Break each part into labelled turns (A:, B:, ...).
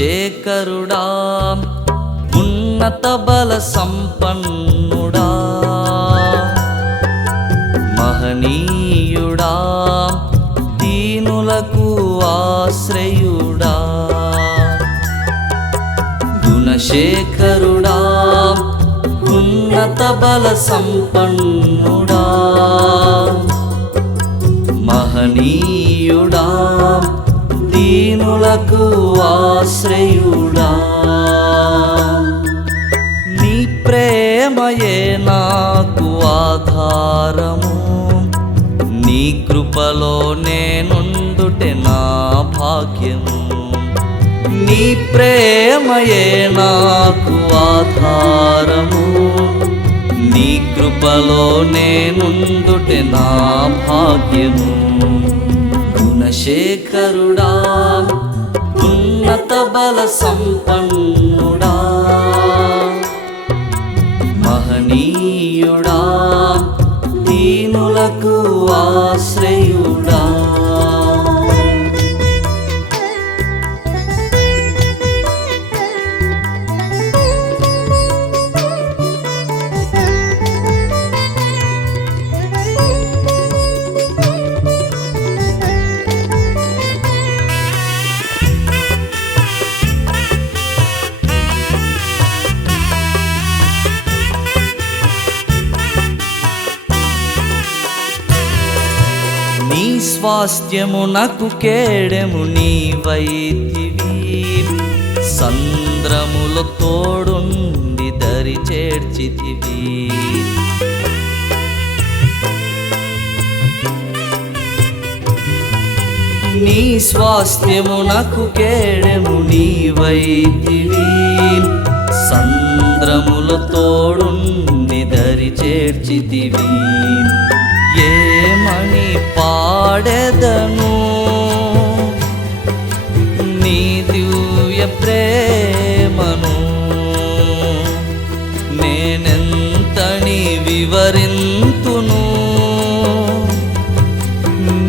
A: శేఖరుడా ఉన్నత బల సంపన్నుడా. మహనీయుడా దీనులకు ఆశ్రయుడా. గుణశేఖరుడా ఉన్నత బల సంపన్నుడా. మహనీయుడా దీనులకు ఆశ్రయుడా? నీ ప్రేమయే నాకు ఆధారము. నీ కృపలో నేనుండుటే నా భాగ్యము. నీ ప్రేమయే నాకు ఆధారము. నీ కృపలో నేనుండుటే నా భాగ్యము. చంద్రశేఖరుడా ఉన్నత బల సంపన్నుడా. మహనీయుడా దీనులకు ఆశ్రయ నీ స్వాస్థ్యము నాకు కేడెము నీ వైద్యవి. సంద్రముల తోడుండి దరి చేర్చితివి. నీ స్వాస్థ్యము నాకు కేడెము నీ వైద్యవి. సంద్రముల తోడుండి దరి చేర్చితివి. ఏమని పాడెదను? నీ దివ్య ప్రేమను నేనెంతని వివరింతును?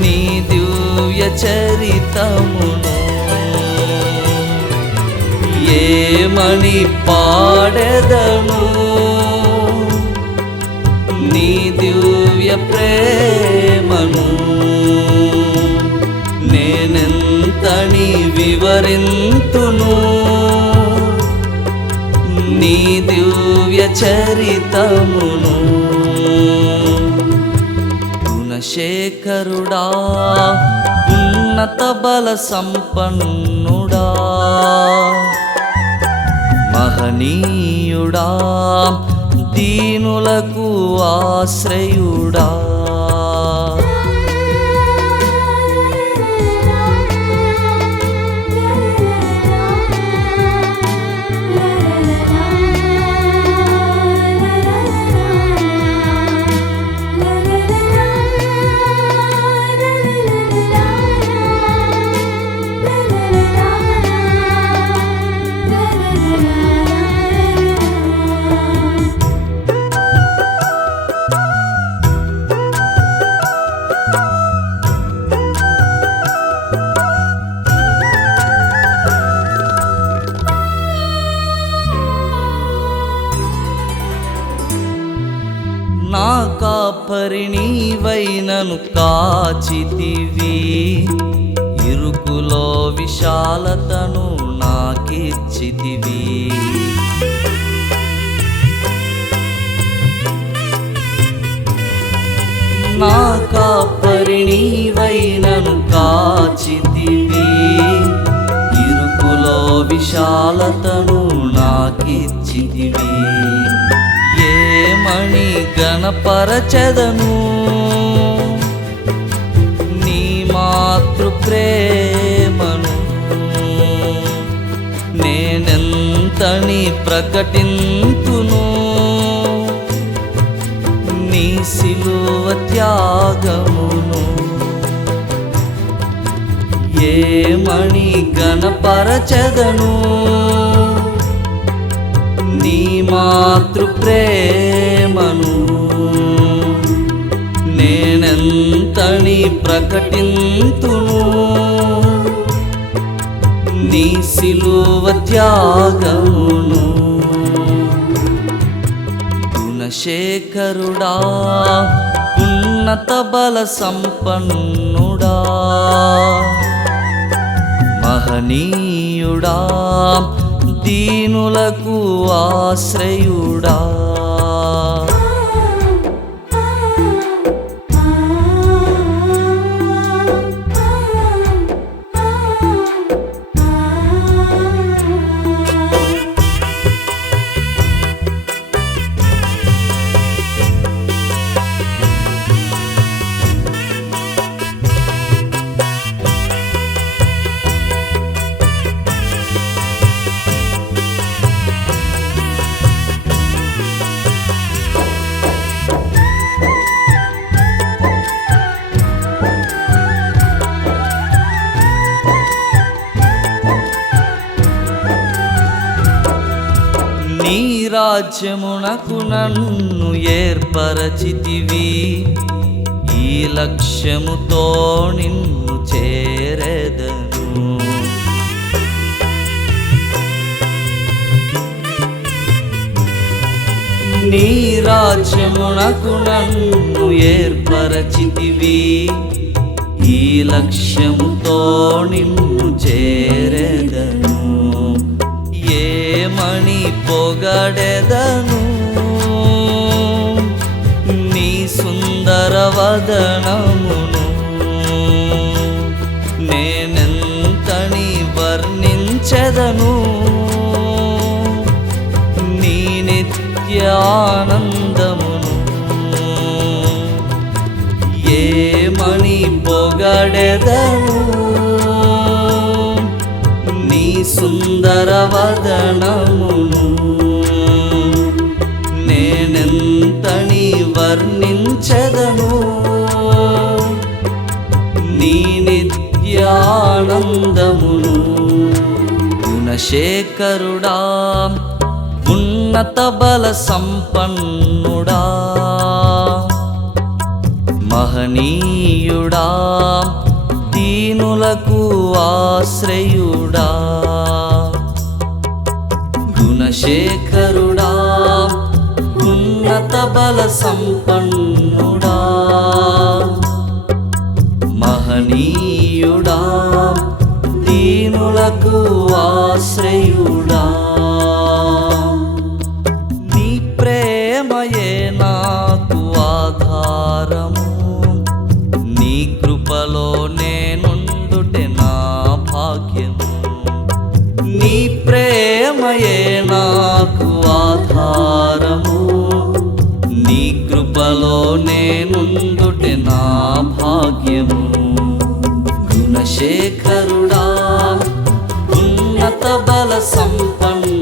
A: నీ దివ్య చరితమును ఏమని పాడెదను? నీ దివ్య ప్రేమను నేనెంతని వివరింతును? నీ దివ్య చరితమును గుణశేఖరుడా ఉన్నత బల సంపన్నుడా మహనీయుడా దీనులకు ఆశ్రయుడా? కాపరి నీవైనను కాచితివి. ఇరుకులో విశాలతను నాకిచ్చితివి. నా కాపరి నీవైనను కాచితివి. ఇరుకులో విశాలతను నాకిచ్చితివి. మణి గణపరచదను. నీ మాతృప్రేమను నేనెంతని ప్రకటింతును. నీ సిలువ త్యాగమును మణి గణపరచదను. నీ మాతృ ప్రేమను నేనెంతని ప్రకటింతును? నీ సిలువ త్యాగమును గుణశేఖరుడా ఉన్నత బల సంపన్నుడా మహనీయుడా దీనులకు ఆశ్రయుడా? రాజ్యమునకు నన్ను ఏర్పరచితివి. ఈ లక్ష్యముతో నిన్ను చేరెదను. నీ రాజ్యమునకు నన్ను ఏర్పరచితివి. ఈ లక్ష్యముతో నిన్ను చేరెదను. ఏ ఏమని పొగడెదను. నీ సుందర వదనమును నేనెంతని వర్ణించెదను. సుందర వదనమును నేనెంతని వర్ణించదను? నీ నిత్యానందమును గుణశేఖరుడా ఉన్నత బల సంపన్నుడా మహనీయుడా దీనులకు ఆశ్రయుడా. శేఖరుడా ఉన్నత బల సంపన్నుడా మహనీయుడా దీనులకు ఆశ్రయుడా. నీ ప్రేమయే నాకు ఆధారము. గుణశేఖరుడా ఉన్నత బల సంపన్నుడా